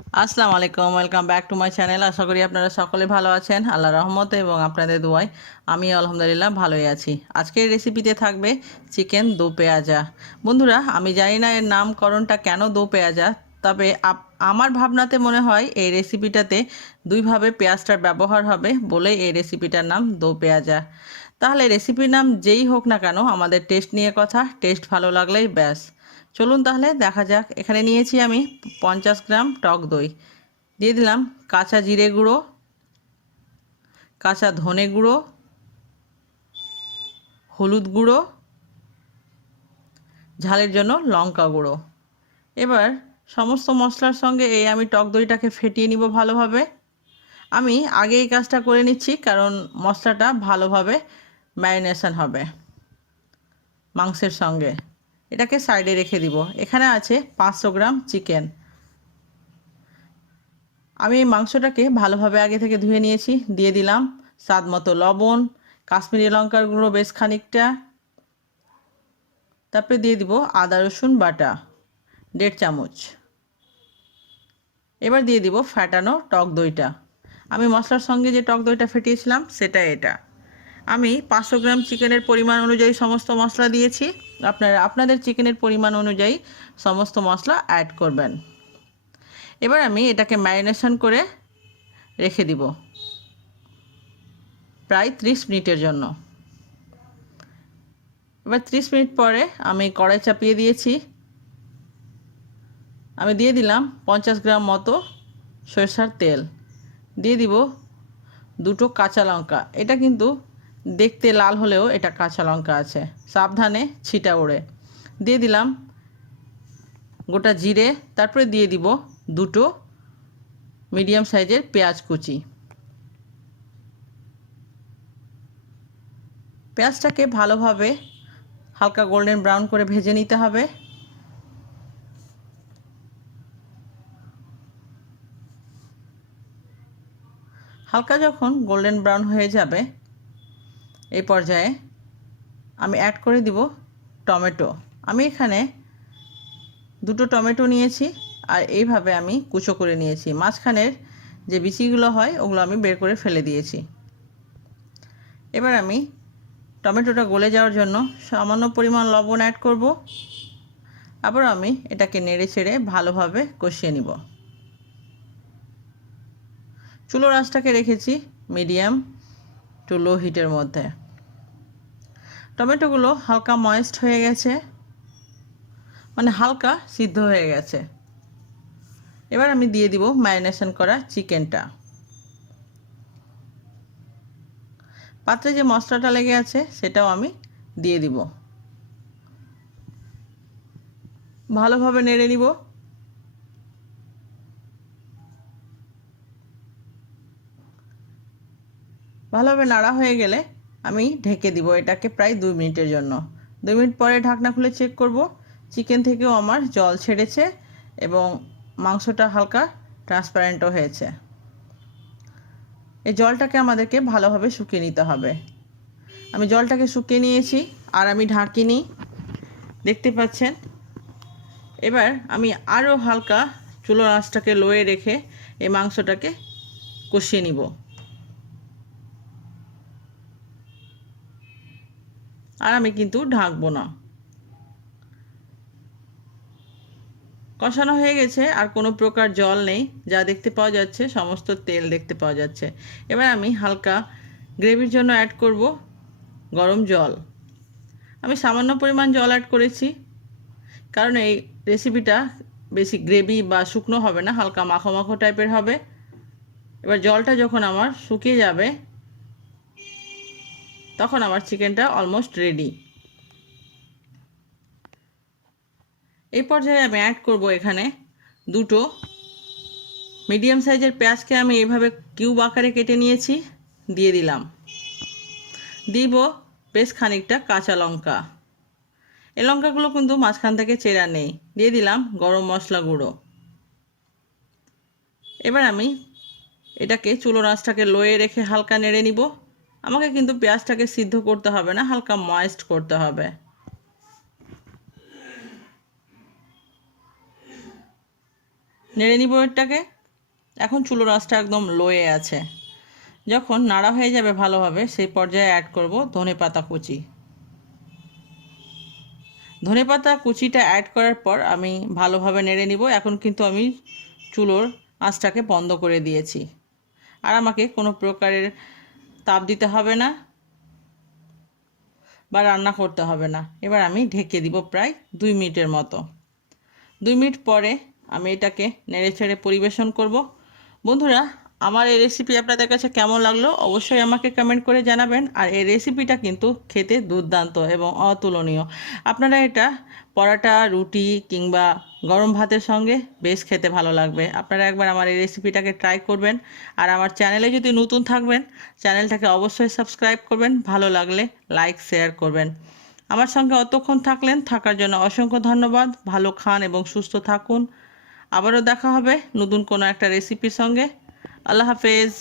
আসসালামু আলাইকুম, welcome back to my channel. আশা করি আপনারা সকলে ভালো আছেন আল্লাহর রহমতে এবং আপনাদের দোয়ায় আমি আলহামদুলিল্লাহ ভালোই আছি। আজকের রেসিপিতে থাকবে চিকেন দো পেঁয়াজা। বন্ধুরা, আমি জানি না এর নামকরণটা কেন দো পেঁয়াজা, তবে আমার ভাবনাতে মনে হয় এই রেসিপিটাতে দুইভাবে পেঁয়াজটার ব্যবহার হবে বলে এই রেসিপিটার নাম দো পেঁয়াজা। তাহলে রেসিপির নাম যেই হোক না কেন, আমাদের টেস্ট নিয়ে কথা, টেস্ট ভালো লাগলেই ব্যাস। চলুন তাহলে দেখা যাক। এখানে নিয়েছি আমি 50 গ্রাম টক দই, দিয়ে দিলাম কাঁচা জিরে গুঁড়ো, কাঁচা ধনে গুঁড়ো, হলুদ গুঁড়ো, ঝালের জন্য লঙ্কা গুঁড়ো। এবার সমস্ত মশলার সঙ্গে আমি টক দইটাকে ফেটিয়ে নিব ভালোভাবে। আমি আগে এই কাজটা করে নিচ্ছি কারণ মশলাটা ভালোভাবে ম্যারিনেশন হবে মাংসের সঙ্গে। এটাকে সাইডে রেখে দিব। এখানে আছে 500 গ্রাম চিকেন। আমি এই মাংসটাকে ভালোভাবে আগে থেকে ধুয়ে নিয়েছি। দিয়ে দিলাম স্বাদ মতো লবণ, কাশ্মীরি লঙ্কার গুঁড়ো বেশ খানিকটা, তারপরে দিয়ে দিব আদা রসুন বাটা 1.5 চামচ। এবার দিয়ে দিব ফ্যাটানো টক দইটা। আমি মশলার সঙ্গে যে টক দইটা ফেটিয়েছিলাম সেটা এটা। আমি 500 গ্রাম চিকেনের পরিমাণ অনুযায়ী সমস্ত মশলা দিয়েছি। আপনারা আপনাদের চিকেনের পরিমাণ অনুযায়ী সমস্ত মশলা অ্যাড করবেন। এবার আমি এটাকে ম্যারিনেশন করে রেখে দিব প্রায় 30 মিনিটের জন্য। এবার 30 মিনিট পরে আমি কড়াই চাপিয়ে দিয়েছি। আমি দিয়ে দিলাম 50 গ্রাম মতো সরষের তেল, দিয়ে দিব দুটো কাঁচা লঙ্কা। এটা কিন্তু দেখতে লাল হলেও এটা কাঁচা লঙ্কা আছে, সাবধানে ছিটা ওড়ে। দিয়ে দিলাম গোটা জিরে, তারপরে দিয়ে দিব দুটো মিডিয়াম সাইজের পেঁয়াজ কুচি। পেঁয়াজটাকে ভালোভাবে হালকা গোল্ডেন ব্রাউন করে ভেজে নিতে হবে। হালকা যখন গোল্ডেন ব্রাউন হয়ে যাবে এই পর্যায়ে আমি অ্যাড করে দিব টমেটো। আমি এখানে দুটো টমেটো নিয়েছি আর এইভাবে আমি কুচো করে নিয়েছি। মাঝখানের যে বিচিগুলো হয় ওগুলো আমি বের করে ফেলে দিয়েছি। এবার আমি টমেটোটা গলে যাওয়ার জন্য সামান্য পরিমাণ লবণ অ্যাড করব। আবার আমি এটাকে নেড়ে চেড়ে ভালোভাবে কষিয়ে নিব। চুলোর আঁচটাকে রেখেছি মিডিয়াম টু লো হিটের মধ্যে। টমেটোগুলো হালকা ময়েস্ট হয়ে গেছে, মানে হালকা সিদ্ধ হয়ে গেছে। এবার আমি দিয়ে দিব ম্যারিনেশন করা চিকেনটা। পাত্রে যে মশলাটা লেগে আছে সেটাও আমি দিয়ে দিব। ভালোভাবে নেড়ে নিব। ভালোভাবে নাড়া হয়ে গেলে আমি ঢেকে দিব এটাকে প্রায় 2 মিনিটের জন্য। 2 মিনিট পরে ঢাকনা খুলে চেক করব। চিকেন থেকেও আমার জল ছেড়েছে এবং মাংসটা হালকা ট্রান্সপারেন্টও হয়েছে। এই জলটাকে আমাদেরকে ভালোভাবে শুকিয়ে নিতে হবে। আমি জলটাকে শুকিয়ে নিয়েছি আর আমি ঢাকিনি, দেখতে পাচ্ছেন। এবার আমি আরও হালকা চুলোর আঁচটাকে লোয়ে রেখে এই মাংসটাকে কষিয়ে নিব। আর আমি কিন্তু ঢাকবো না। কষানো হয়ে গেছে, আর কোনো প্রকার জল নেই, যা দেখতে পাওয়া যাচ্ছে সমস্ত তেল দেখতে পাওয়া যাচ্ছে। এবার আমি হালকা গ্রেভির জন্য অ্যাড করব গরম জল। আমি সামান্য পরিমাণ জল অ্যাড করেছি কারণ এই রেসিপিটা বেশি গ্রেভি বা শুকনো হবে না, হালকা মাখো মাখো টাইপের হবে। এবার জলটা যখন আমার শুকিয়ে যাবে তখন আমার চিকেনটা অলমোস্ট রেডি। এই পর্যায়ে আমি অ্যাড করব এখানে দুটো মিডিয়াম সাইজের পেঁয়াজকে আমি এইভাবে কিউব আকারে কেটে নিয়েছি, দিয়ে দিলাম। দিব বেশ খানিকটা কাঁচা লঙ্কা। এই লঙ্কাগুলো কিন্তু মাঝখান থেকে চেরা নেই। দিয়ে দিলাম গরম মশলা গুঁড়ো। এবার আমি এটাকে চুলোর আঁচটাকে লোয়ে রেখে হালকা নেড়ে নিব। আমাকে কিন্তু পেঁয়াজটাকে সিদ্ধ করতে হবে না, হালকা ময়েস্ট করতে হবে। নেড়ে নিব এটাকে। এখন চুলোর আঁচটা একদম লোয়ে আছে। যখন নাড়া হয়ে যাবে ভালোভাবে সেই পর্যায়ে অ্যাড করব ধনেপাতা কুচি। ধনেপাতা কুচিটা অ্যাড করার পর আমি ভালোভাবে নেড়ে নিব। এখন কিন্তু আমি চুলোর আঁচটাকে বন্ধ করে দিয়েছি, আর আমাকে কোনো প্রকারের তাপ দিতে হবে না বা রান্না করতে হবে না। এবার আমি ঢেকে দিব প্রায় 2 মিনিটের মতো। 2 মিনিট পরে আমি এটাকে নেড়ে ছেড়ে পরিবেশন করব। বন্ধুরা, আমার এই রেসিপি আপনাদের কাছে কেমন লাগলো অবশ্যই আমাকে কমেন্ট করে জানাবেন। আর এই রেসিপিটা কিন্তু খেতে দুর্দান্ত এবং অতুলনীয়। আপনারা এটা পরোটা, রুটি কিংবা গরম ভাতের সঙ্গে বেশ খেতে ভালো লাগবে। আপনারা একবার আমার এই রেসিপিটাকে ট্রাই করবেন। আর আমার চ্যানেলে যদি নতুন থাকবেন, চ্যানেলটাকে অবশ্যই সাবস্ক্রাইব করবেন। ভালো লাগলে লাইক শেয়ার করবেন। আমার সঙ্গে অতক্ষণ থাকার জন্য অসংখ্য ধন্যবাদ। ভালো খান এবং সুস্থ থাকুন। আবারও দেখা হবে নতুন কোনো একটা রেসিপির সঙ্গে। আল্লাহ হাফেজ।